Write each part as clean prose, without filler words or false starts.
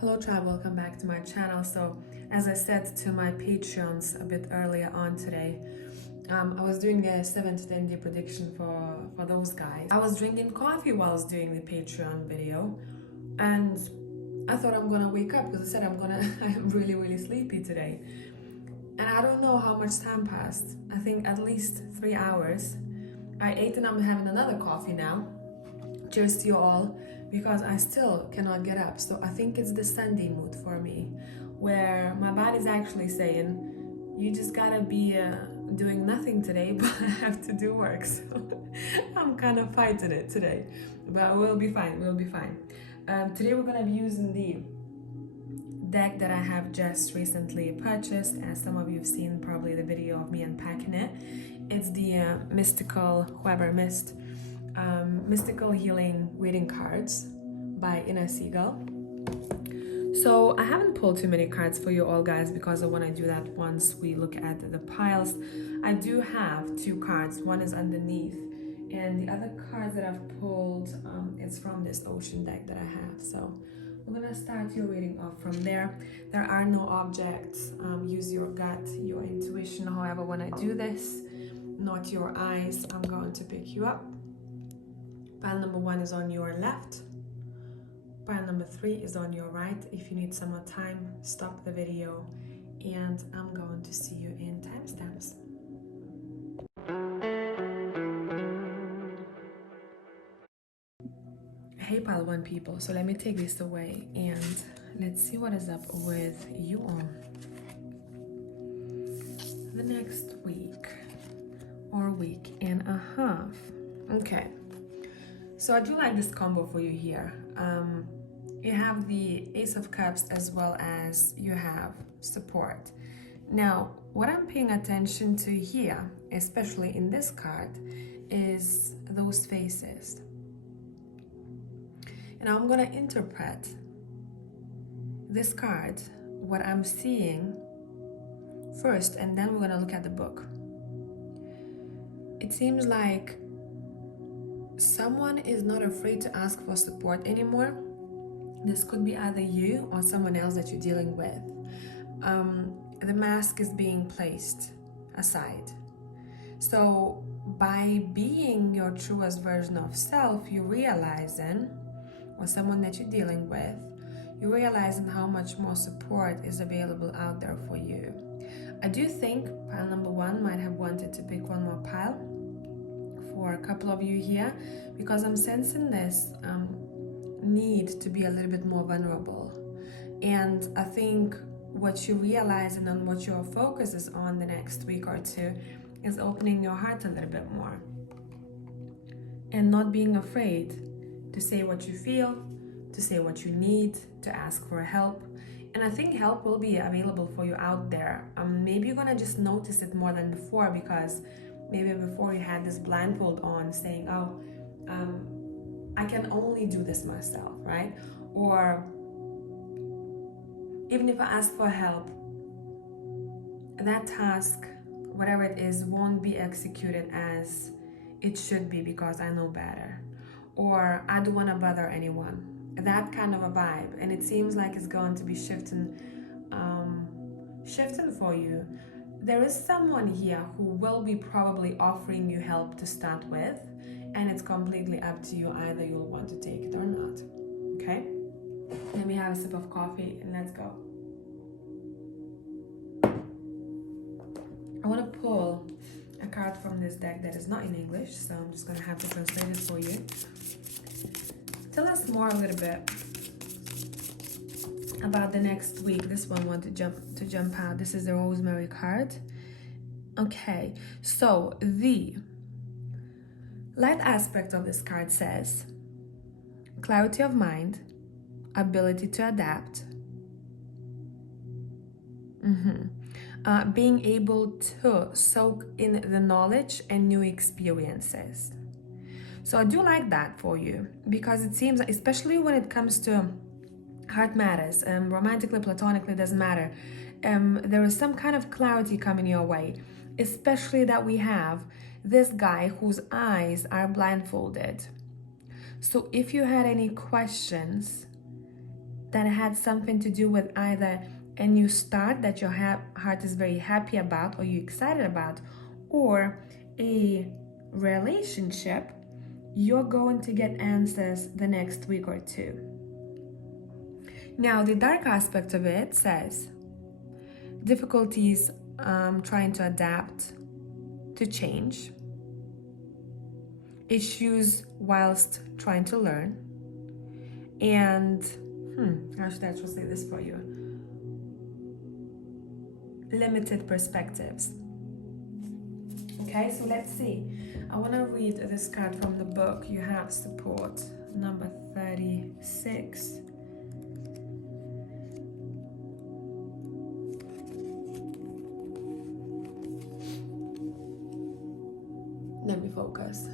Hello tribe, welcome back to my channel. So as I said to my Patreons a bit earlier on today, I was doing a 7 to 10 day prediction for those guys. I was drinking coffee while I was doing the Patreon video, and I thought I'm gonna wake up because I said I'm really sleepy today. And I don't know how much time passed. I think at least 3 hours. I ate and I'm having another coffee now. Cheers to you all, because I still cannot get up. So I think it's the Sunday mood for me, where my body's actually saying, you just gotta be doing nothing today, but I have to do work. So I'm kind of fighting it today, but we'll be fine, today we're gonna be using the deck that I have just recently purchased. As some of you have seen probably the video of me unpacking it. It's the Mystical Whoever Missed Mystical Healing Reading Cards by 𝐃𝐚𝐲𝐬. So I haven't pulled too many cards for you all guys, because I want to do that once we look at the piles. I do have 2 cards. One is underneath, and the other cards that I've pulled it's from this ocean deck that I have. So we're gonna start your reading off from there. There are no objects. Use your gut, your intuition. However, when I do this, not your eyes, I'm going to pick you up. Pile number 1 is on your left. Pile number 3 is on your right. If you need some more time, stop the video, and I'm going to see you in timestamps. Hey pile 1 people, so let me take this away and let's see what is up with you all the next week or week and a half. Okay. So I do like this combo for you here. You have the Ace of Cups as well as you have support. Now, what I'm paying attention to here, especially in this card, is those faces. And I'm gonna interpret this card, what I'm seeing first, and then we're gonna look at the book. It seems like someone is not afraid to ask for support anymore. This could be either you or someone else that you're dealing with. The mask is being placed aside. So by being your truest version of self, you're realizing, or someone that you're dealing with, you're realizing how much more support is available out there for you. I do think pile number 1 might have wanted to pick one more pile for a couple of you here, because I'm sensing this need to be a little bit more vulnerable. And I think what you realize and what your focus is on the next week or 2 is opening your heart a little bit more and not being afraid to say what you feel, to say what you need, to ask for help. And I think help will be available for you out there. Maybe you're gonna just notice it more than before, because maybe before you had this blindfold on saying, oh, I can only do this myself, right? Or even if I ask for help, that task, whatever it is, won't be executed as it should be because I know better. Or I don't want to bother anyone. That kind of a vibe. And it seems like it's going to be shifting for you. There is someone here who will be probably offering you help to start with, and it's completely up to you. Either you'll want to take it or not. Okay? Let me have a sip of coffee and let's go. I want to pull a card from this deck that is not in English, so I'm just going to have to translate it for you. Tell us more a little bit about the next week. This one wanted to jump out. This is the Rosemary card. Okay, so the light aspect of this card says clarity of mind, ability to adapt, being able to soak in the knowledge and new experiences. So I do like that for you, because it seems, especially when it comes to heart matters, romantically, platonically, doesn't matter. There is some kind of clarity coming your way, especially that we have this guy whose eyes are blindfolded. So if you had any questions, that had something to do with either a new start that your heart is very happy about or you're excited about, or a relationship, you're going to get answers the next week or two. Now, the dark aspect of it says difficulties trying to adapt to change, issues whilst trying to learn, and how should I translate this for you? Limited perspectives. Okay, so let's see. I want to read this card from the book. You have support, number 36. Let me focus.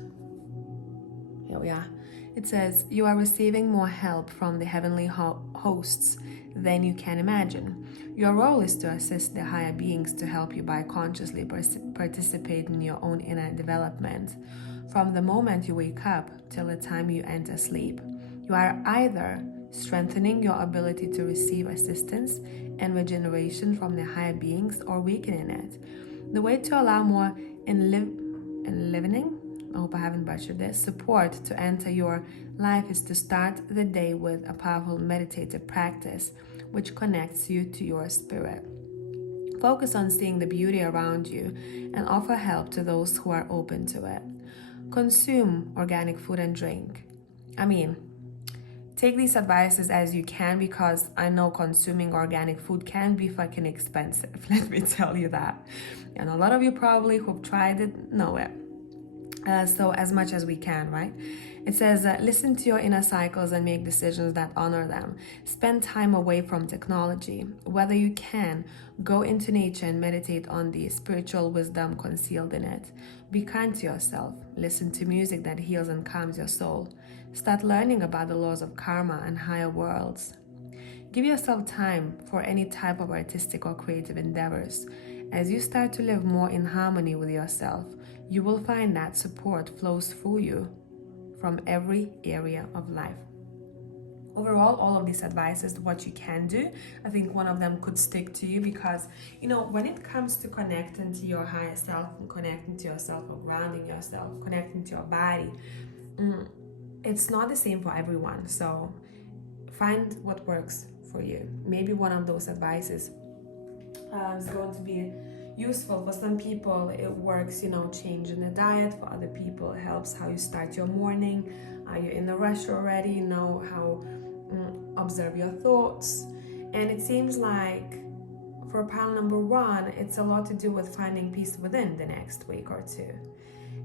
Here we are. It says, you are receiving more help from the heavenly hosts than you can imagine. Your role is to assist the higher beings to help you by consciously participate in your own inner development. From the moment you wake up till the time you enter sleep, you are either strengthening your ability to receive assistance and regeneration from the higher beings or weakening it. The way to allow more enlivening, I hope I haven't butchered this, support to enter your life is to start the day with a powerful meditative practice which connects you to your spirit. Focus on seeing the beauty around you and offer help to those who are open to it. Consume organic food and drink. Take these advices as you can, because I know consuming organic food can be fucking expensive. Let me tell you that. And a lot of you probably who've tried it know it. So as much as we can, right? It says, listen to your inner cycles and make decisions that honor them. Spend time away from technology. Whether you can, go into nature and meditate on the spiritual wisdom concealed in it. Be kind to yourself. Listen to music that heals and calms your soul. Start learning about the laws of karma and higher worlds. Give yourself time for any type of artistic or creative endeavors. As you start to live more in harmony with yourself, you will find that support flows through you from every area of life. Overall, all of these advices, what you can do, I think one of them could stick to you, because, when it comes to connecting to your higher self and connecting to yourself or grounding yourself, connecting to your body, it's not the same for everyone. So find what works for you. Maybe one of those advices is going to be useful. For some people it works, changing the diet. For other people it helps how you start your morning. Are you in the rush already? How observe your thoughts. And it seems like for pile number 1, it's a lot to do with finding peace within the next week or two.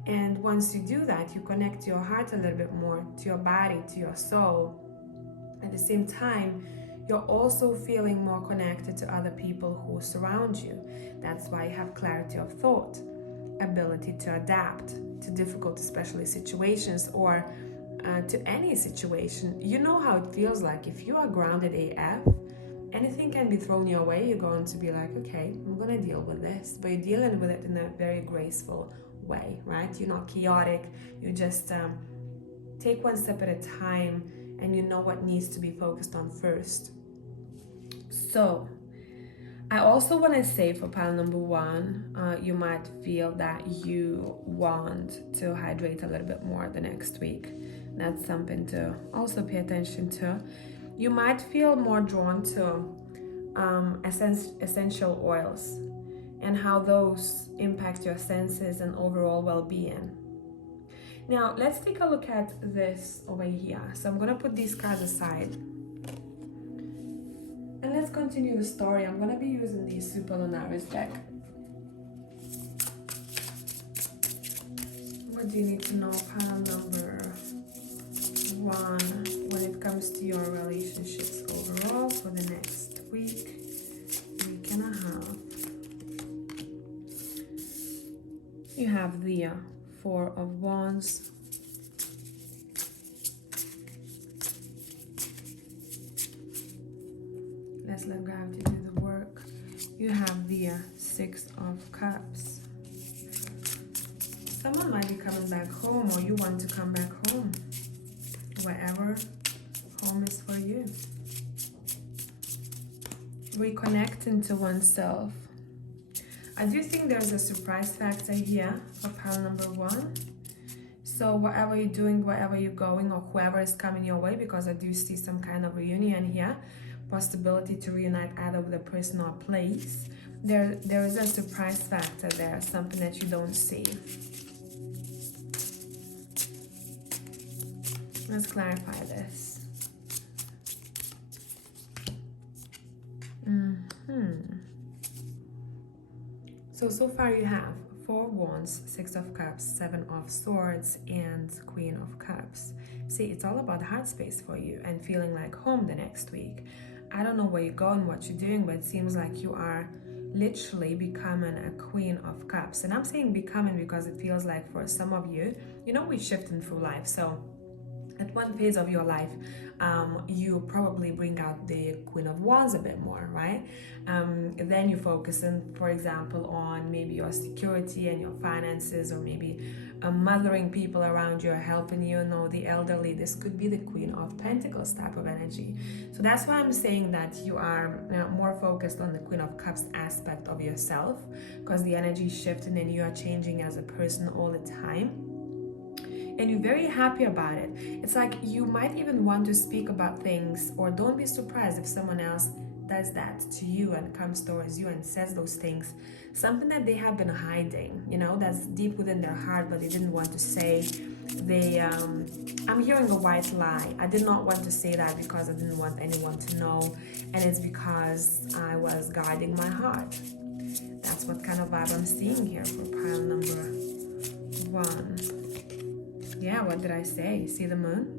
And once you do that, you connect to your heart a little bit more, to your body, to your soul. At the same time, you're also feeling more connected to other people who surround you. That's why you have clarity of thought, ability to adapt to difficult, especially situations, or to any situation. You know how it feels like. If you are grounded AF, anything can be thrown your way. You're going to be like, okay, I'm going to deal with this. But you're dealing with it in a very graceful way, right? You're not chaotic. You just take one step at a time, and you know what needs to be focused on first. So I also want to say for pile number 1, you might feel that you want to hydrate a little bit more the next week. That's something to also pay attention to. You might feel more drawn to essential oils and how those impact your senses and overall well-being. Now, let's take a look at this over here. So I'm going to put these cards aside. And let's continue the story. I'm going to be using the Super Lunaris deck. What do you need to know? Pile number 1, when it comes to your relationships overall for the next week and a half. You have the 4 of Wands. Let's let gravity do the work. You have the 6 of Cups. Someone might be coming back home, or you want to come back home. Wherever home is for you. reconnecting to oneself. I do think there's a surprise factor here for pile number 1. So whatever you're doing, wherever you're going, or whoever is coming your way, because I do see some kind of reunion here, possibility to reunite either with a person or place. There is a surprise factor there, something that you don't see. Let's clarify this. So far you have 4 Wands, 6 of Cups, 7 of Swords, and Queen of Cups. See, it's all about heart space for you and feeling like home the next week. I don't know where you're going, what you're doing, but it seems like you are literally becoming a Queen of Cups. And I'm saying becoming because it feels like for some of you, you know, we're shifting through life. So at one phase of your life, you probably bring out the Queen of Wands a bit more, right? Then you're focusing, for example, on maybe your security and your finances, or maybe mothering people around you, or helping you know the elderly. This could be the Queen of Pentacles type of energy. So that's why I'm saying that you are more focused on the Queen of Cups aspect of yourself, because the energy is shifting and you are changing as a person all the time. And you're very happy about it. It's like you might even want to speak about things, or don't be surprised if someone else does that to you and comes towards you and says those things, something that they have been hiding, you know, that's deep within their heart, but they didn't want to say. I'm hearing a white lie. I did not want to say that because I didn't want anyone to know, and it's because I was guarding my heart. That's what kind of vibe I'm seeing here for pile number 1. Yeah, what did I say? See the moon?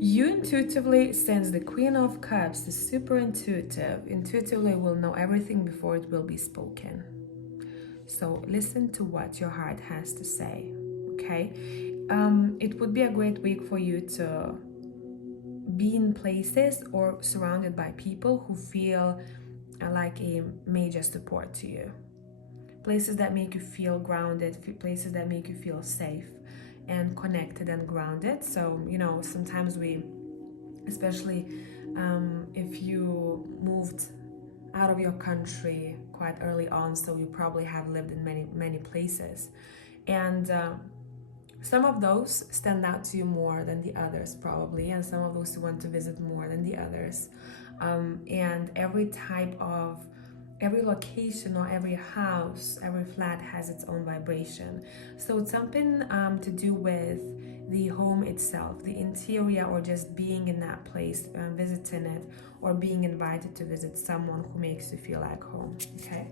You intuitively sense the Queen of Cups, the super intuitive. Intuitively will know everything before it will be spoken. So listen to what your heart has to say, okay? It would be a great week for you to be in places or surrounded by people who feel like a major support to you. Places that make you feel grounded, places that make you feel safe and connected and grounded. So, you know, sometimes we, especially if you moved out of your country quite early on, so you probably have lived in many places. And some of those stand out to you more than the others probably, and some of those you want to visit more than the others. And every location or every house, every flat has its own vibration. So it's something to do with the home itself, the interior, or just being in that place, visiting it, or being invited to visit someone who makes you feel like home, okay?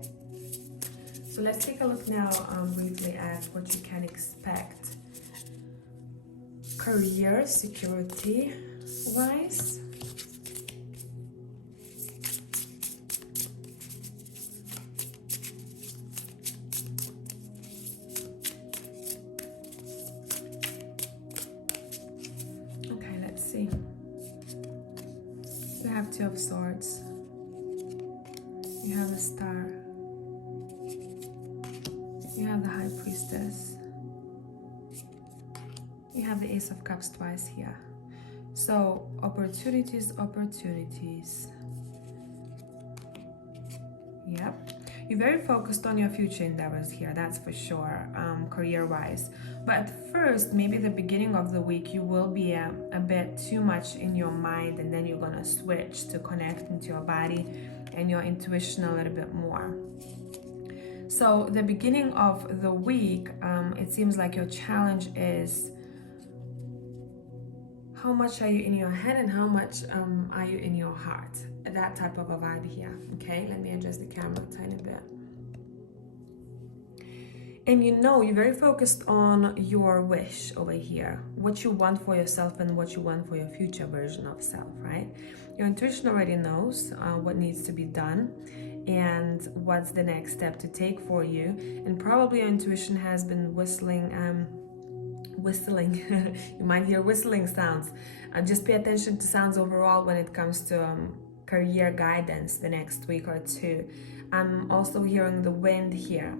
So let's take a look now briefly at what you can expect. Career, security wise. See, you have 2 of Swords, you have a Star, you have the High Priestess, you have the Ace of Cups twice here. So opportunities. Yep. You're very focused on your future endeavors here, that's for sure, career-wise. But at first, maybe the beginning of the week, you will be a bit too much in your mind, and then you're going to switch to connecting to your body and your intuition a little bit more. So the beginning of the week, it seems like your challenge is how much are you in your head and how much are you in your heart? That type of a vibe here, okay? Let me adjust the camera a tiny bit. And you know, you're very focused on your wish over here, what you want for yourself and what you want for your future version of self, right? Your intuition already knows what needs to be done and what's the next step to take for you. And probably your intuition has been whistling. You might hear whistling sounds. Just pay attention to sounds overall when it comes to career guidance the next week or 2. I'm also hearing the wind here.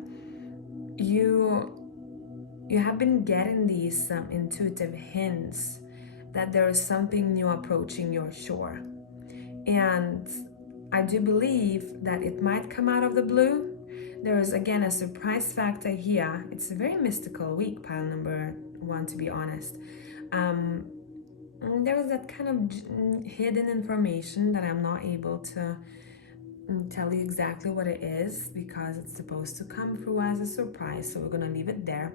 You have been getting these intuitive hints that there is something new approaching your shore, and I do believe that it might come out of the blue. There is again a surprise factor here. It's a very mystical week, pile number 1, to be honest. There is that kind of hidden information that I'm not able to tell you exactly what it is, because it's supposed to come through as a surprise, so we're gonna leave it there.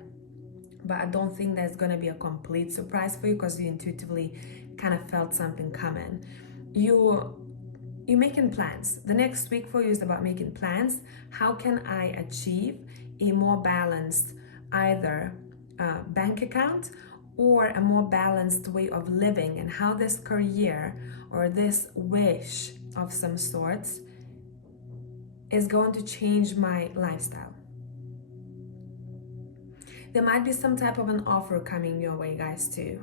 But I don't think that's gonna be a complete surprise for you, because you intuitively kind of felt something coming. You're making plans. The next week for you is about making plans. How can I achieve a more balanced either bank account or a more balanced way of living, and how this career or this wish of some sorts is going to change my lifestyle. There might be some type of an offer coming your way, guys, too.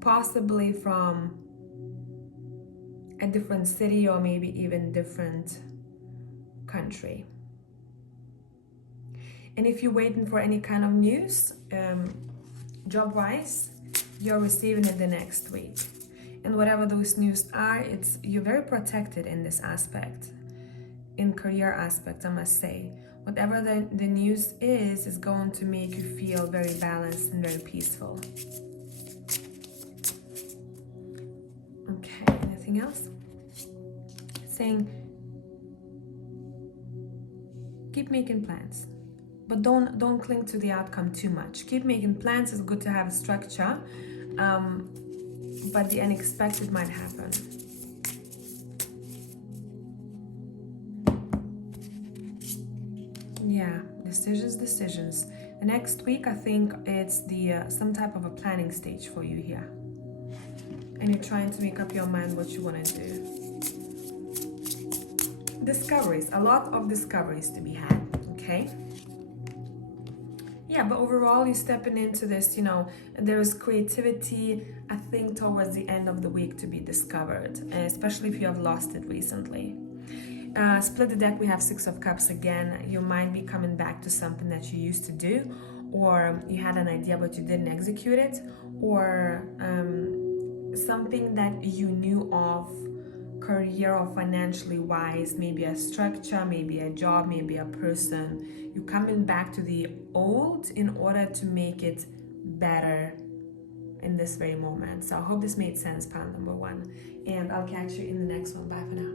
Possibly from a different city, or maybe even different country. And if you're waiting for any kind of news, job-wise, you're receiving it the next week. And whatever those news are, you're very protected in this aspect, in career aspect, I must say. Whatever the news is going to make you feel very balanced and very peaceful. Okay, anything else? Saying, keep making plans, but don't cling to the outcome too much. Keep making plans. It's good to have a structure, but the unexpected might happen. Yeah, decisions. The next week, I think it's some type of a planning stage for you here, and you're trying to make up your mind what you want to do. Discoveries, a lot of discoveries to be had, okay? Yeah, but overall, you're stepping into this, there's creativity, I think, towards the end of the week to be discovered, especially if you have lost it recently. Split the deck, we have 6 of Cups again. You might be coming back to something that you used to do, or you had an idea but you didn't execute it, or something that you knew of career or financially wise, maybe a structure, maybe a job, maybe a person. You're coming back to the old in order to make it better in this very moment. So I hope this made sense, pile number 1, and I'll catch you in the next one. Bye for now.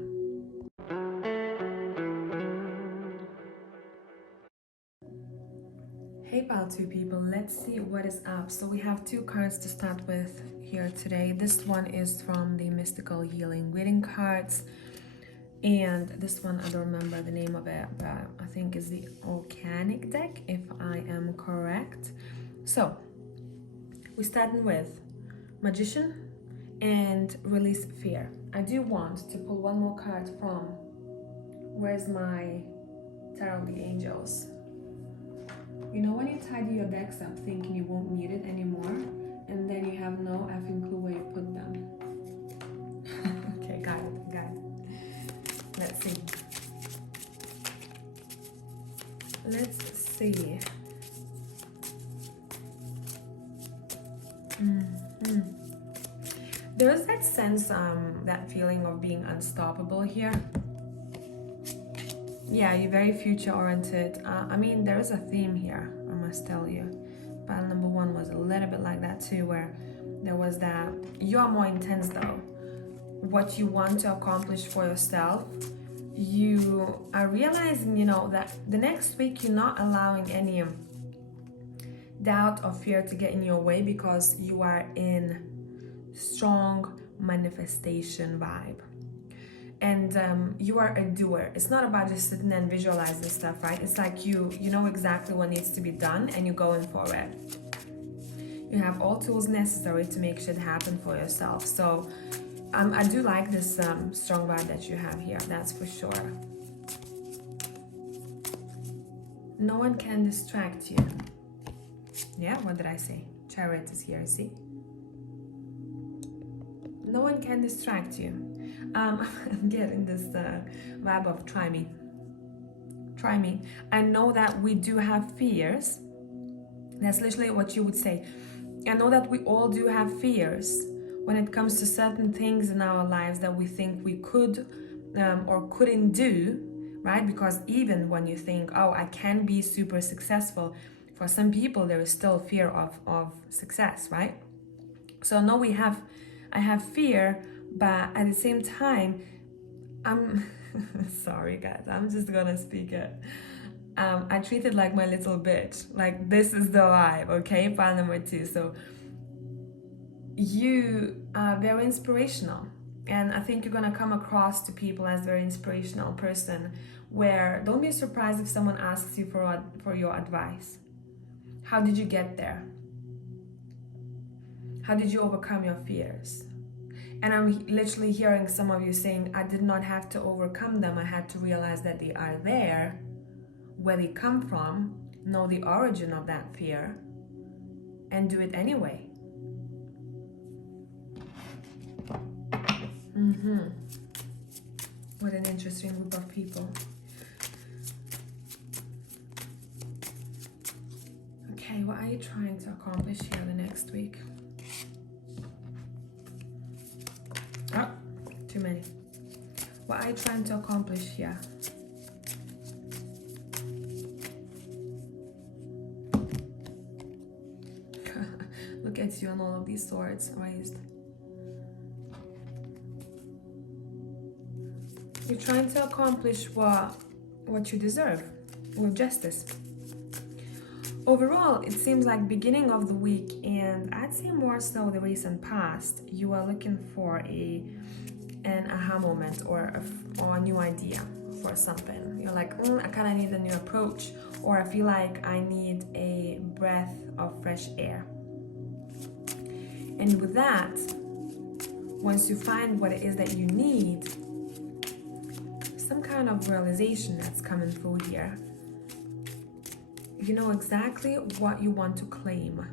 Hey pile 2 people, let's see what is up. So we have 2 cards to start with here today. This one is from the Mystical Healing Reading cards, and this one, I don't remember the name of it, but I think is the Organic deck, if I am correct. So we're starting with Magician and Release Fear. I do want to pull one more card from Where's My Tarot the Angels. You know when you tidy your decks up thinking you won't need it anymore, and then you have no effing clue where you put them? Okay, got it. Let's see. There's that sense, that feeling of being unstoppable here. Yeah, you're very future-oriented. I mean, there is a theme here, I must tell you. Pile number 1 was a little bit like that too, where there was that you are more intense though. What you want to accomplish for yourself, you are realizing, that the next week you're not allowing any doubt or fear to get in your way, because you are in strong manifestation vibe. And you are a doer. It's not about just sitting and visualizing stuff, right? It's like you know exactly what needs to be done, and you're going for it. You have all tools necessary to make shit happen for yourself. So I do like this strong vibe that you have here, that's for sure. No one can distract you. Yeah, what did I say? Chariot is here, see? No one can distract you. I'm getting this vibe of try me. I know that we do have fears. That's literally what you would say. I know that we all do have fears when it comes to certain things in our lives that we think we could or couldn't do, right? Because even when you think, oh, I can be super successful, for some people there is still fear of success, right? So no, I have fear, but at the same time, I'm sorry guys, I'm just gonna speak it. I treat it like my little bitch. Like, this is the vibe, okay? File number 2. So you are very inspirational, and I think you're gonna come across to people as a very inspirational person, where don't be surprised if someone asks you for your advice. How did you get there? How did you overcome your fears? And I'm literally hearing some of you saying, I did not have to overcome them. I had to realize that they are there, where they come from, know the origin of that fear, and do it anyway. What an interesting group of people. Okay, what are you trying to accomplish here the next week? Oh, too many. What are you trying to accomplish here? Look at you on all of these swords raised. You're trying to accomplish what you deserve with justice. Overall, it seems like beginning of the week, and I'd say more so the recent past, you are looking for an aha moment or a new idea for something. You're like, I kind of need a new approach, or I feel like I need a breath of fresh air. And with that, once you find what it is that you need, some kind of realization that's coming through here. You know exactly what you want to claim.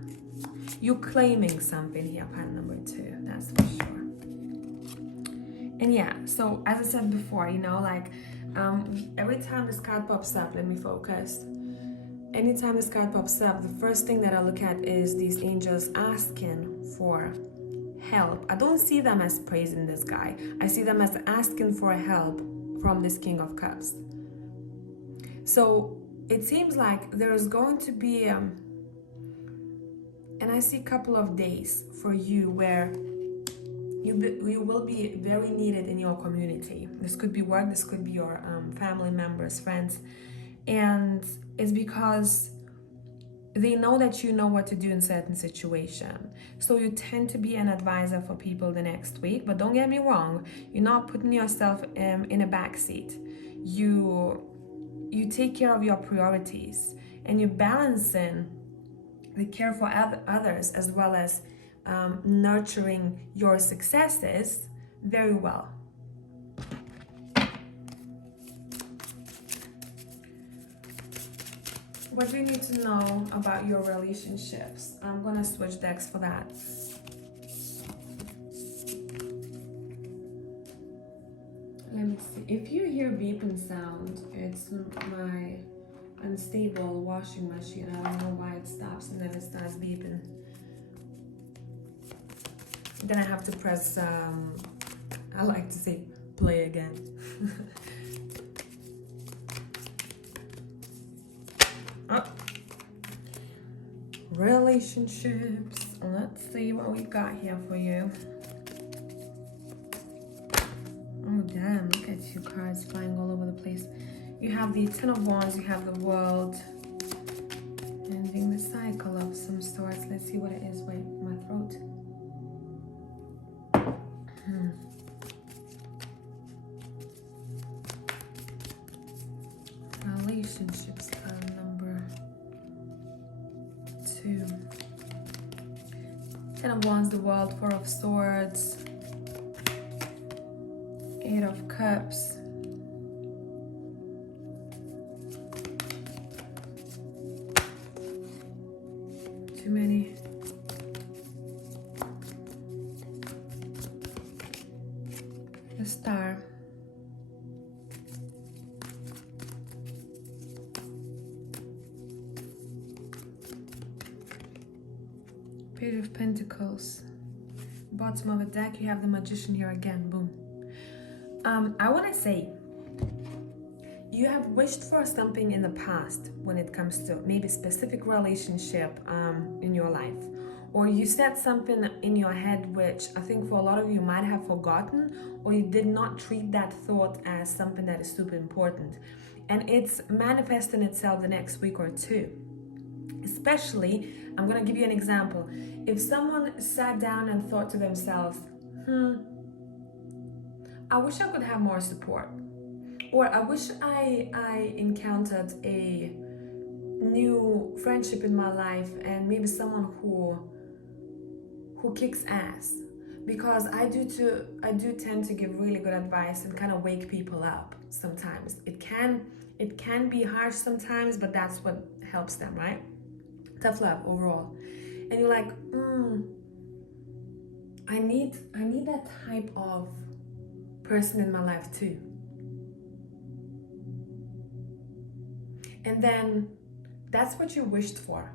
You're claiming something here, pile number 2, that's for sure. And yeah, so as I said before, you know, like every time this card pops up, let me focus. Anytime this card pops up, the first thing that I look at is these angels asking for help. I don't see them as praising this guy. I see them as asking for help from this King of Cups. So it seems like there is going to be, and I see a couple of days for you where you will be very needed in your community. This could be work, this could be your family members, friends. And it's because they know that you know what to do in certain situation. So you tend to be an advisor for people the next week, but don't get me wrong, you're not putting yourself in a backseat. You take care of your priorities, and you're balancing the care for others as well as nurturing your successes very well. What do you need to know about your relationships? I'm gonna switch decks for that. Let me see. If you hear beeping sound, it's my unstable washing machine. I don't know why it stops and then it starts beeping. Then I have to press, I like to say, play again. Oh. Relationships. Let's see what we got here for you. Oh damn, look at you cards flying all over the place. You have the Ten of Wands, you have the World, ending the cycle of some sorts. Let's see what it is. Wait, my throat. Relationships, number 2. Ten of Wands, the World, 4 of Swords, 8 of Cups, too many. The Star. Page of Pentacles. Bottom of the deck, you have the Magician here again. Boom. I want to say you have wished for something in the past when it comes to maybe specific relationship in your life, or you said something in your head which I think for a lot of you might have forgotten, or you did not treat that thought as something that is super important, and it's manifesting itself the next week or two. Especially, I'm going to give you an example. If someone sat down and thought to themselves, I wish I could have more support, or I wish I encountered a new friendship in my life, and maybe someone who kicks ass, because I do tend to give really good advice and kind of wake people up sometimes. It can be harsh sometimes, but that's what helps them, right? Tough love overall. And you're like, I need that type of person in my life too. And then that's what you wished for.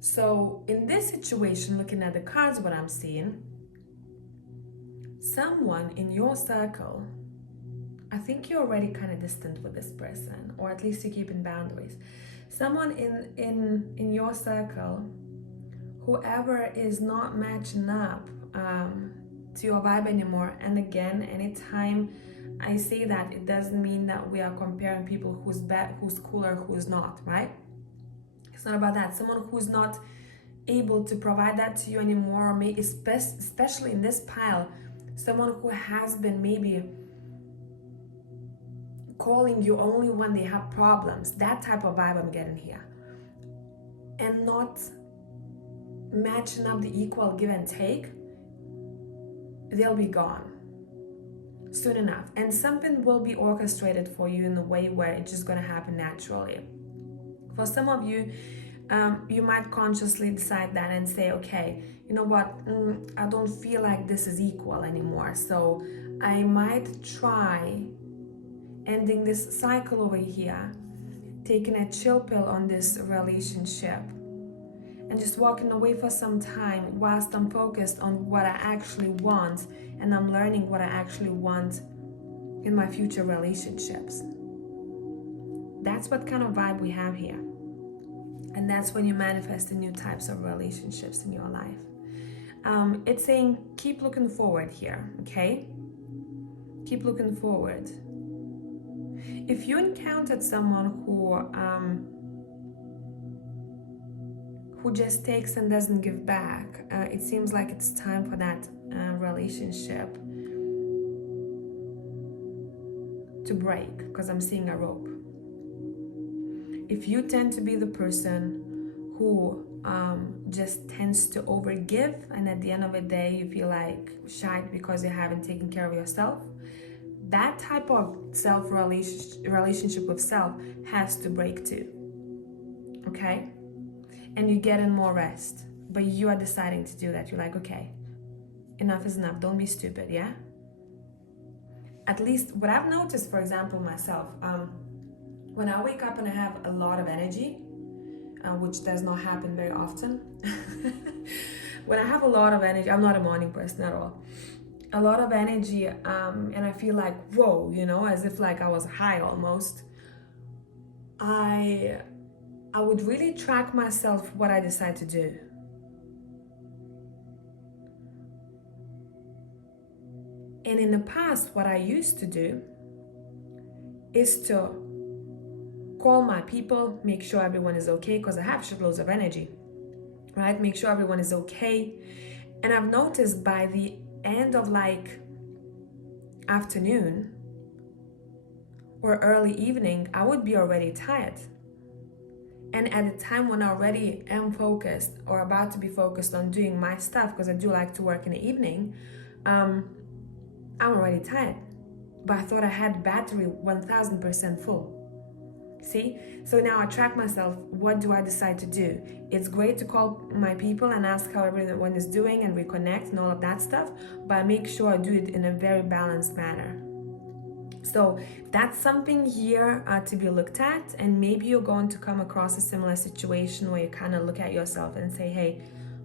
So in this situation, looking at the cards, what I'm seeing, someone in your circle, I think you're already kind of distant with this person, or at least you're keeping boundaries. Someone in your circle, whoever is not matching up to your vibe anymore. And again, anytime I say that, it doesn't mean that we are comparing people who's bad, who's cooler, who's not, right? It's not about that. Someone who's not able to provide that to you anymore, or especially in this pile, someone who has been maybe calling you only when they have problems. That type of vibe I'm getting here. And not matching up the equal give and take, they'll be gone soon enough. And something will be orchestrated for you in a way where it's just going to happen naturally. For some of you, you might consciously decide that and say, okay, you know what, I don't feel like this is equal anymore, so I might try ending this cycle over here, taking a chill pill on this relationship, and just walking away for some time whilst I'm focused on what I actually want, and I'm learning what I actually want in my future relationships. That's what kind of vibe we have here. And that's when you manifest the new types of relationships in your life. It's saying keep looking forward here, okay? Keep looking forward. If you encountered someone who just takes and doesn't give back, it seems like it's time for that relationship to break, because I'm seeing a rope. If you tend to be the person who just tends to overgive, and at the end of the day you feel like shite because you haven't taken care of yourself, that type of relationship with self has to break too, okay? And you get in more rest, but you are deciding to do that. You're like, okay, enough is enough, don't be stupid, yeah? At least what I've noticed, for example, myself, when I wake up and I have a lot of energy, which does not happen very often. When I have a lot of energy, I'm not a morning person at all. A lot of energy, and I feel like, whoa, you know, as if like I was high almost. I would really track myself what I decide to do. And in the past, what I used to do is to call my people, make sure everyone is okay, because I have shitloads of energy, right? Make sure everyone is okay. And I've noticed by the end of like afternoon or early evening, I would be already tired. And at the time when I already am focused or about to be focused on doing my stuff, because I do like to work in the evening, I'm already tired. But I thought I had battery 1000% full. See? So now I track myself, what do I decide to do? It's great to call my people and ask how everyone is doing and reconnect and all of that stuff, but I make sure I do it in a very balanced manner. So that's something here to be looked at, and maybe you're going to come across a similar situation where you kind of look at yourself and say, hey,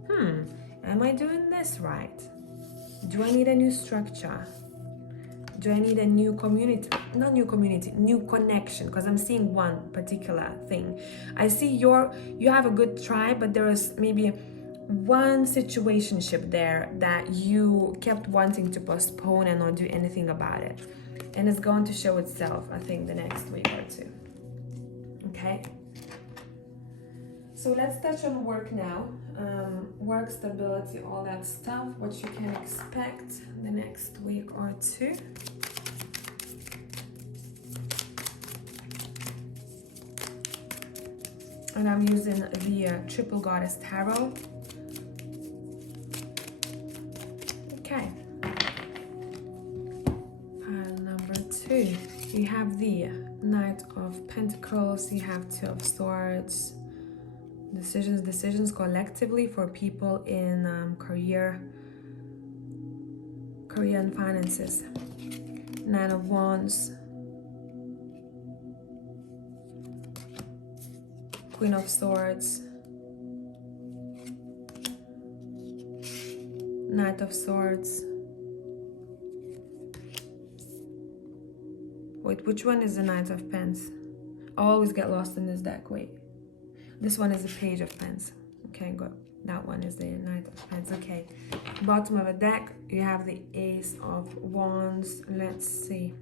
am I doing this right? Do I need a new structure? Do I need a new community? Not new community, new connection, because I'm seeing one particular thing. I see you have a good tribe, but there is maybe one situationship there that you kept wanting to postpone and not do anything about it. And it's going to show itself, I think, the next week or two. Okay? So let's touch on work now. Work stability, all that stuff, what you can expect the next week or two. And I'm using the Triple Goddess Tarot. Okay. Pile number 2. You have the Knight of Pentacles, you have Two of Swords. Decisions collectively for people in career and finances. Nine of Wands, Queen of Swords, Knight of Swords. Wait, which one is the Knight of Pens? I always get lost in this deck. Wait. This one is the Page of Pens. Okay, good. That one is the Knight of Pens. Okay. Bottom of the deck, you have the Ace of Wands. Let's see.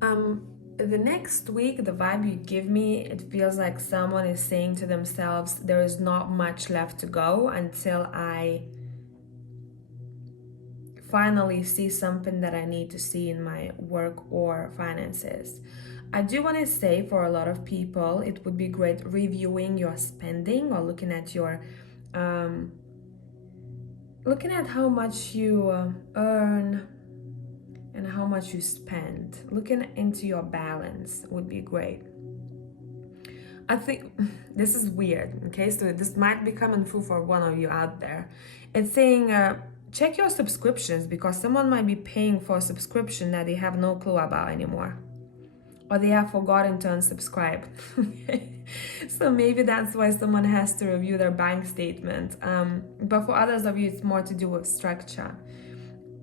The next week, the vibe you give me, it feels like someone is saying to themselves, there is not much left to go until I finally see something that I need to see in my work or finances. I do want to say, for a lot of people, it would be great reviewing your spending or looking at your looking at how much you earn and how much you spend. Looking into your balance would be great. I think this is weird, okay? So this might be coming through for one of you out there. It's saying check your subscriptions, because someone might be paying for a subscription that they have no clue about anymore, or they have forgotten to unsubscribe. So maybe that's why someone has to review their bank statement. But for others of you, it's more to do with structure.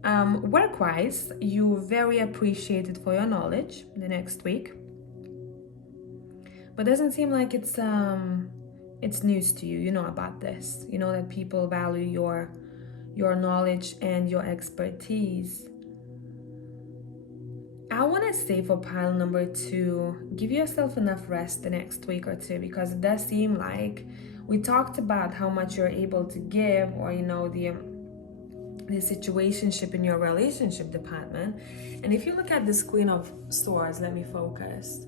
Work-wise, you're very appreciated for your knowledge the next week. But doesn't seem like it's news to you. You know about this. You know that people value your knowledge and your expertise. I want to say for pile number 2, give yourself enough rest the next week or two, because it does seem like we talked about how much you're able to give, or you know, the situationship in your relationship department. And if you look at this Queen of Swords, let me focus.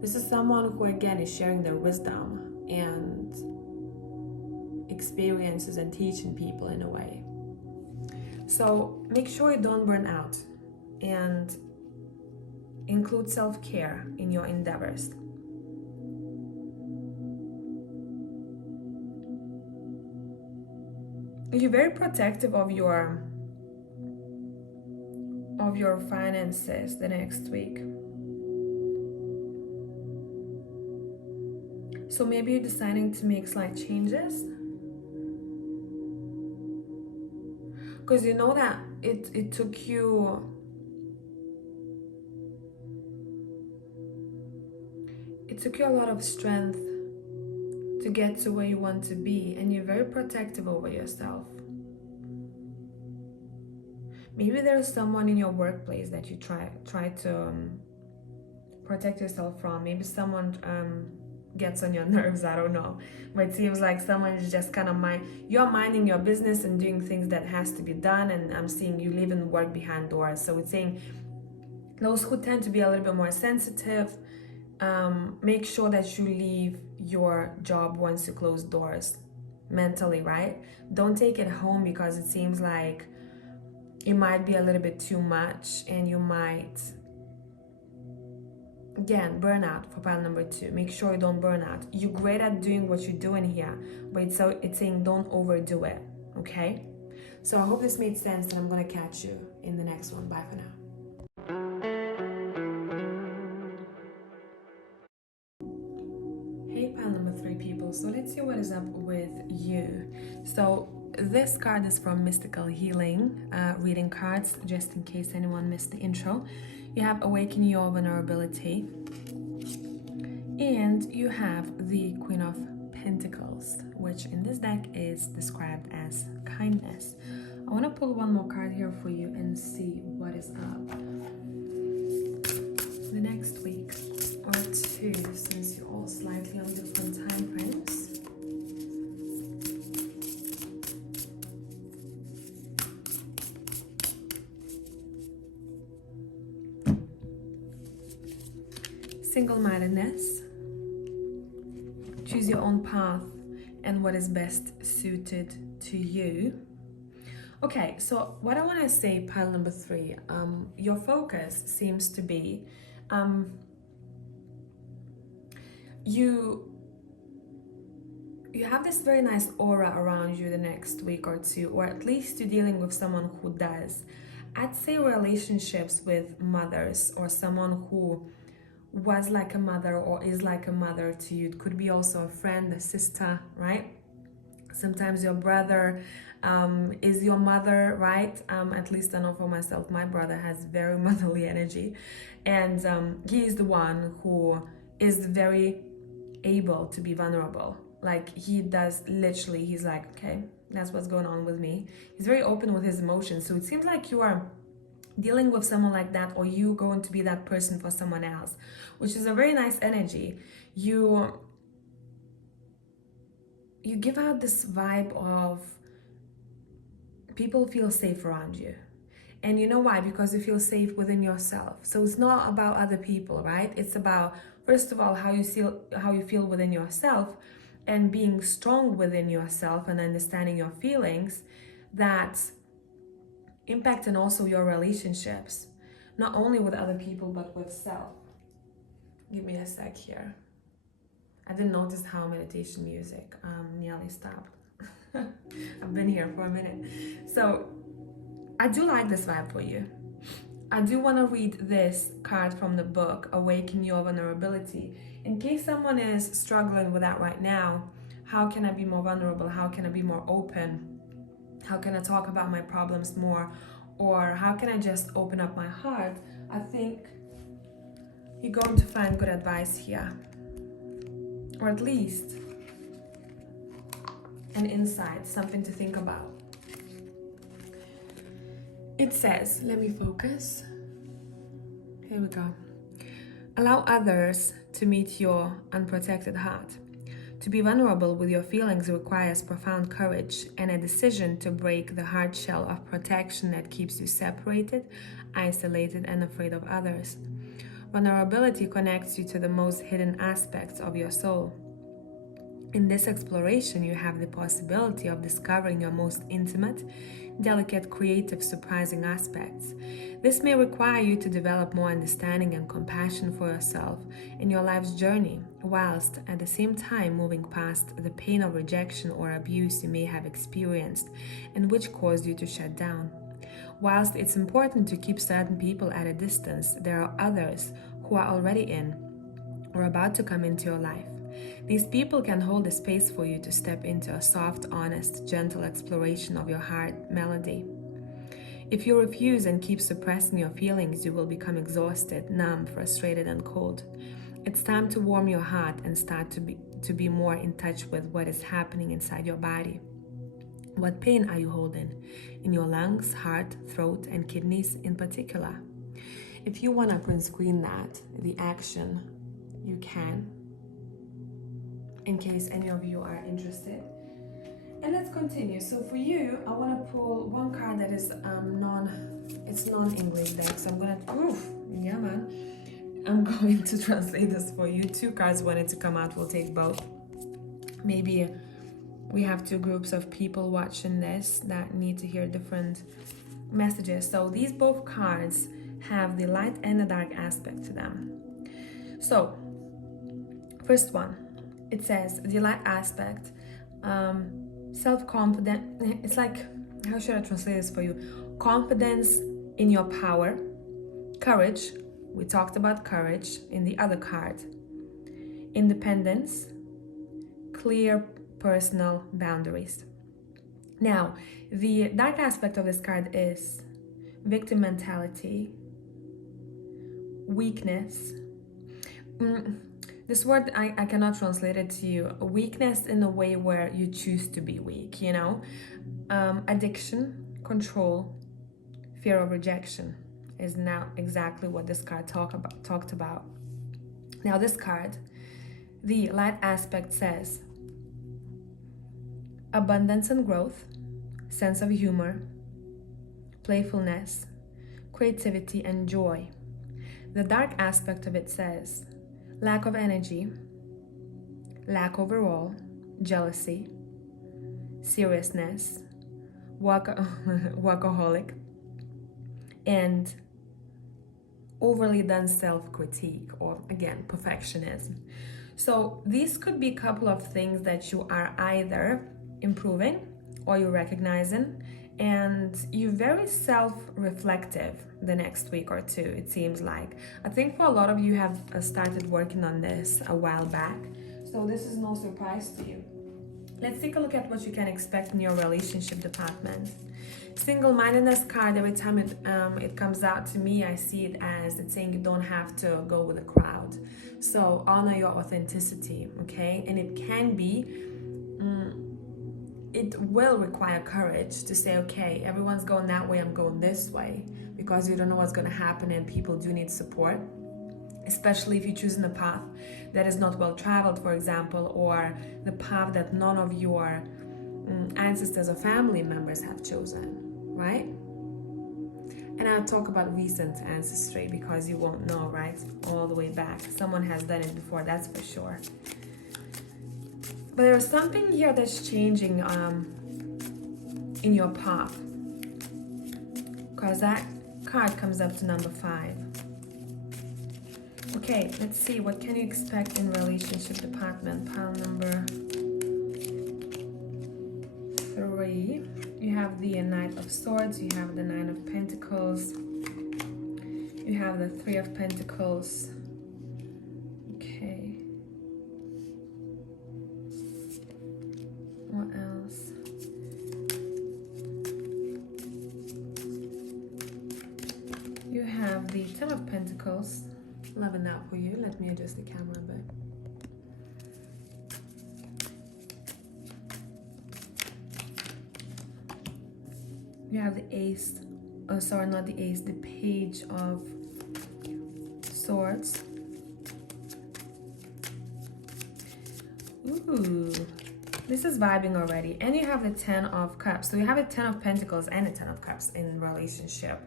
This is someone who again is sharing their wisdom and experiences and teaching people in a way. So make sure you don't burn out, and include self-care in your endeavors. You're very protective of your finances the next week. So maybe you're deciding to make slight changes, because you know that it took you a lot of strength to get to where you want to be, and you're very protective over yourself. Maybe there's someone in your workplace that you try to protect yourself from. Maybe someone gets on your nerves, I don't know. But it seems like someone is just kind of you're minding your business and doing things that has to be done, and I'm seeing you leave and work behind doors. So it's saying those who tend to be a little bit more sensitive, make sure that you leave your job once you close doors mentally, right? Don't take it home, because it seems like it might be a little bit too much, and you might, again, burn out for pile number 2. Make sure you don't burn out. You're great at doing what you're doing here, but it's saying don't overdo it, okay? So I hope this made sense, and I'm going to catch you in the next one. Bye for now. Hey, pile number 3 people. So let's see what is up with you. So this card is from Mystical Healing reading cards, just in case anyone missed the intro. You have Awaken Your Vulnerability, and you have the Queen of Pentacles, which in this deck is described as kindness. I want to pull one more card here for you and see what is up the next week or two, since you're all slightly on different time frames. Single-mindedness. Choose your own path and what is best suited to you. Okay, so what I want to say, pile number 3, your focus seems to be you have this very nice aura around you the next week or two, or at least you're dealing with someone who does. I'd say relationships with mothers, or someone who was like a mother or is like a mother to you. It could be also a friend, a sister, right? Sometimes your brother is your mother, right? At least I know for myself, my brother has very motherly energy, and he is the one who is very able to be vulnerable. Like, he does, literally, he's like, okay, that's what's going on with me. He's very open with his emotions. So it seems like you are dealing with someone like that, or you going to be that person for someone else, which is a very nice energy. You give out this vibe of people feel safe around you. And you know why? Because you feel safe within yourself. So it's not about other people, right? It's about, first of all, how you feel within yourself, and being strong within yourself and understanding your feelings that impact and also your relationships, not only with other people but with self. Give me a sec here. I didn't notice how meditation music nearly stopped. I've been here for a minute. So I do like this vibe for you. I do want to read this card from the book, Awaken Your Vulnerability. In case someone is struggling with that right now, how can I be more vulnerable? How can I be more open? How can I talk about my problems more? Or how can I just open up my heart? I think you're going to find good advice here. Or at least an insight, something to think about. It says, let me focus. Here we go. Allow others to meet your unprotected heart. To be vulnerable with your feelings requires profound courage and a decision to break the hard shell of protection that keeps you separated, isolated, and afraid of others. Vulnerability connects you to the most hidden aspects of your soul. In this exploration, you have the possibility of discovering your most intimate, delicate, creative, surprising aspects. This may require you to develop more understanding and compassion for yourself in your life's journey, whilst at the same time moving past the pain of rejection or abuse you may have experienced and which caused you to shut down. Whilst it's important to keep certain people at a distance, there are others who are already in or about to come into your life. These people can hold a space for you to step into a soft, honest, gentle exploration of your heart melody. If you refuse and keep suppressing your feelings, you will become exhausted, numb, frustrated, and cold. It's time to warm your heart and start to be more in touch with what is happening inside your body. What pain are you holding? In your lungs, heart, throat, and kidneys in particular? If you want to print screen that, the action, you can, in case any of you are interested. And let's continue. So for you, I want to pull one card that is non-English deck. So I'm going to translate this for you. 2 cards wanted to come out, we'll take both. Maybe we have 2 groups of people watching this that need to hear different messages. So these both cards have the light and the dark aspect to them. So first one, it says the light aspect, self-confident. It's like, how should I translate this for you? Confidence in your power, courage. We talked about courage in the other card. Independence, clear personal boundaries. Now, the dark aspect of this card is victim mentality, weakness. This word, I cannot translate it to you. Weakness in a way where you choose to be weak, you know? Addiction, control, fear of rejection is now exactly what this card talked about. Now this card, the light aspect says abundance and growth, sense of humor, playfulness, creativity, and joy. The dark aspect of it says lack of energy, lack overall, jealousy, seriousness, workaholic, and overly done self-critique, or again, perfectionism. So these could be a couple of things that you are either improving or you're recognizing, and you're very self-reflective the next week or two, it seems like. I think for a lot of you have started working on this a while back, so this is no surprise to you. Let's take a look at what you can expect in your relationship department. Single-mindedness card, every time it comes out to me, I see it as it's saying you don't have to go with the crowd. So honor your authenticity, okay? And it can be, it will require courage to say, okay, everyone's going that way, I'm going this way, because you don't know what's going to happen and people do need support, especially if you're choosing a path that is not well traveled, for example, or the path that none of your ancestors or family members have chosen, right? And I'll talk about recent ancestry because you won't know, right? All the way back. Someone has done it before, that's for sure. But there's something here that's changing in your path, because that card comes up to number 5. Okay, let's see, what can you expect in relationship department? Pile number 3. You have the Knight of Swords, you have the 9 of Pentacles, you have the 3 of Pentacles. Okay. What else? You have the 10 of Pentacles. Loving that for you. Let me adjust the camera a bit. You have the Ace, oh sorry, not the Ace, the Page of Swords. Ooh, this is vibing already. And you have the 10 of Cups. So you have a 10 of Pentacles and a 10 of Cups in relationship.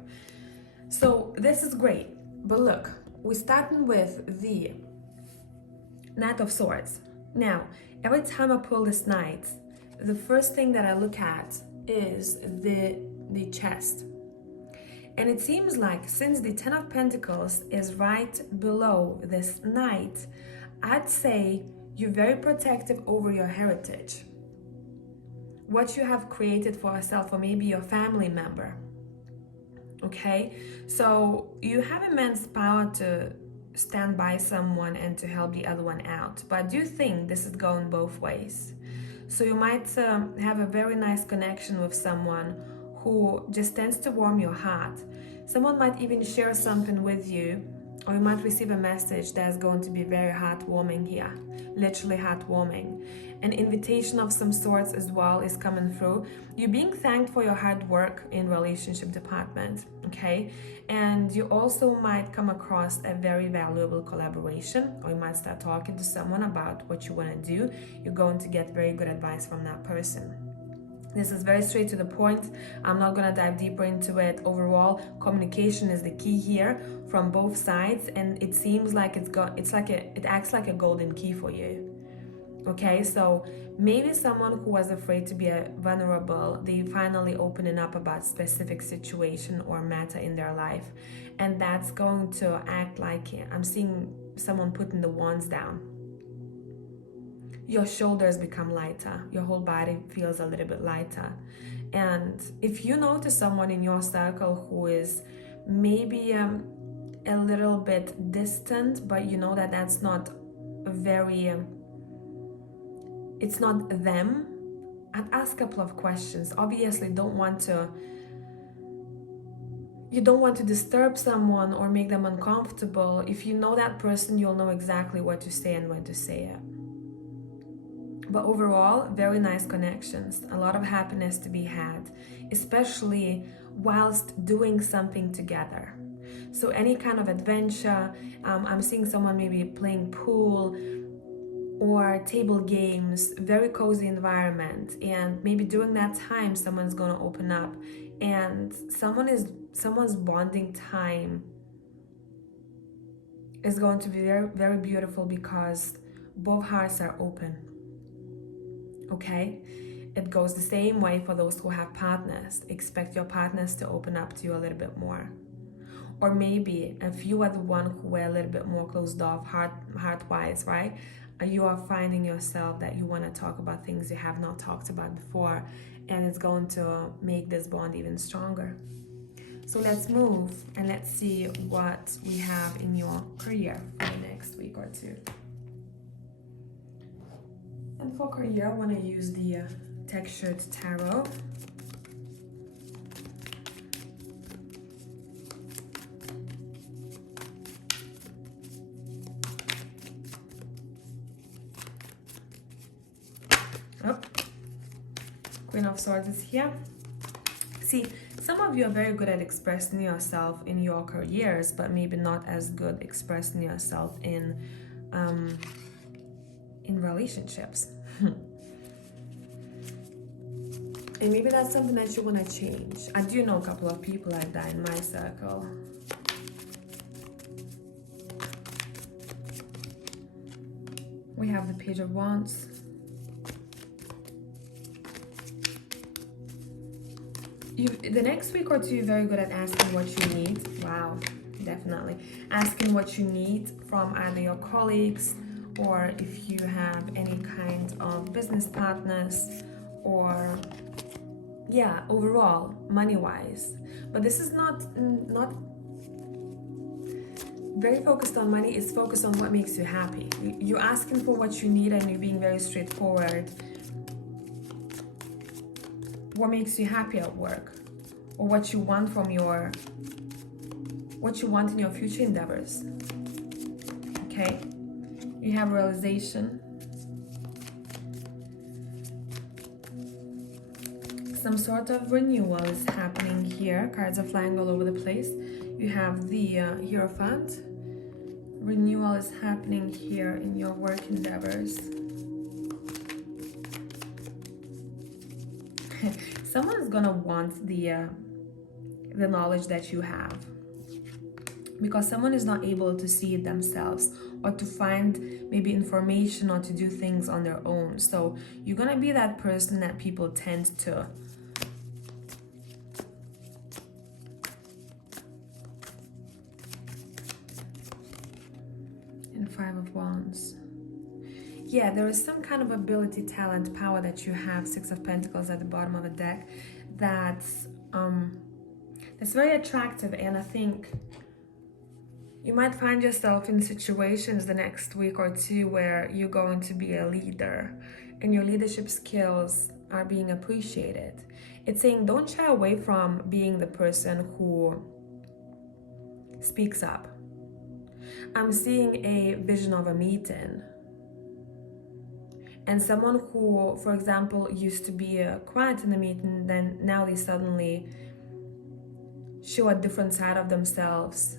So this is great. But look, we're starting with the Knight of Swords. Now, every time I pull this Knight, the first thing that I look at is the chest. And it seems like since the 10 of Pentacles is right below this Knight, I'd say you're very protective over your heritage, what you have created for yourself, or maybe your family member. Okay, so you have immense power to stand by someone and to help the other one out, but I do think this is going both ways. So you might have a very nice connection with someone who just tends to warm your heart. Someone might even share something with you, or you might receive a message that's going to be very heartwarming here, literally heartwarming. An invitation of some sorts as well is coming through. You're being thanked for your hard work in relationship department, okay? And you also might come across a very valuable collaboration, or you might start talking to someone about what you want to do. You're going to get very good advice from that person. This is very straight to the point. I'm not going to dive deeper into it. Overall, communication is the key here from both sides, and it seems like it acts like a golden key for you. Okay, so maybe someone who was afraid to be vulnerable, they finally opening up about specific situation or matter in their life, and that's going to act like, I'm seeing someone putting the wands down. Your shoulders become lighter, your whole body feels a little bit lighter. And if you notice someone in your circle who is maybe a little bit distant, but you know that that's not very it's not them, and ask a couple of questions. Obviously, you don't want to disturb someone or make them uncomfortable. If you know that person, you'll know exactly what to say and when to say it. But overall, very nice connections, a lot of happiness to be had, especially whilst doing something together. So any kind of adventure, I'm seeing someone maybe playing pool or table games, very cozy environment, and maybe during that time someone's going to open up, and someone's bonding time is going to be very, very beautiful because both hearts are open. Okay, it goes the same way for those who have partners. Expect your partners to open up to you a little bit more. Or maybe if you are the one who are a little bit more closed off heart-wise, right? You are finding yourself that you want to talk about things you have not talked about before, and it's going to make this bond even stronger. So let's move and let's see what we have in your career for the next week or two. And for career, I want to use the Textured Tarot. Oh, Queen of Swords is here. See, some of you are very good at expressing yourself in your careers, but maybe not as good expressing yourself in relationships. And maybe that's something that you want to change. I do know a couple of people like that in my circle. We have the Page of Wands. The next week or two, you're very good at asking what you need. Wow, definitely. Asking what you need from either your colleagues, or if you have any kind of business partners, or yeah, overall, money-wise. But this is not very focused on money. It's focused on what makes you happy. You're asking for what you need and you're being very straightforward. What makes you happy at work, or what you want from what you want in your future endeavors. Okay, you have realization, some sort of renewal is happening here. Cards are flying all over the place. You have the Hierophant. Renewal is happening here in your work endeavors. Someone's gonna want the knowledge that you have, because someone is not able to see it themselves, or to find maybe information, or to do things on their own. So you're gonna be that person that people tend to and Five of Wands. Yeah, there is some kind of ability, talent, power that you have. Six of Pentacles at the bottom of the deck. That's very attractive, and I think you might find yourself in situations the next week or two where you're going to be a leader, and your leadership skills are being appreciated. It's saying don't shy away from being the person who speaks up. I'm seeing a vision of a meeting. And someone who, for example, used to be quiet in the meeting, then now they suddenly show a different side of themselves,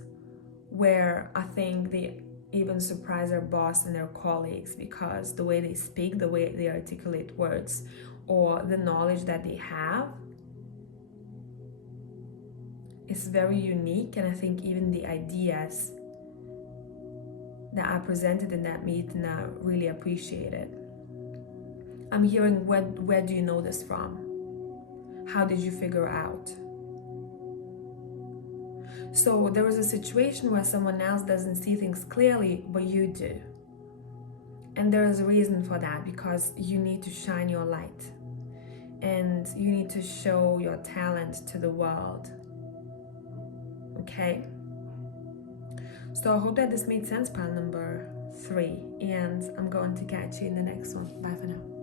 where I think they even surprise their boss and their colleagues, because the way they speak, the way they articulate words, or the knowledge that they have is very unique. And I think even the ideas that are presented in that meeting are really appreciated. I'm hearing, where do you know this from? How did you figure out? So there is a situation where someone else doesn't see things clearly, but you do. And there is a reason for that, because you need to shine your light. And you need to show your talent to the world. Okay? So I hope that this made sense, pile number 3. And I'm going to catch you in the next one. Bye for now.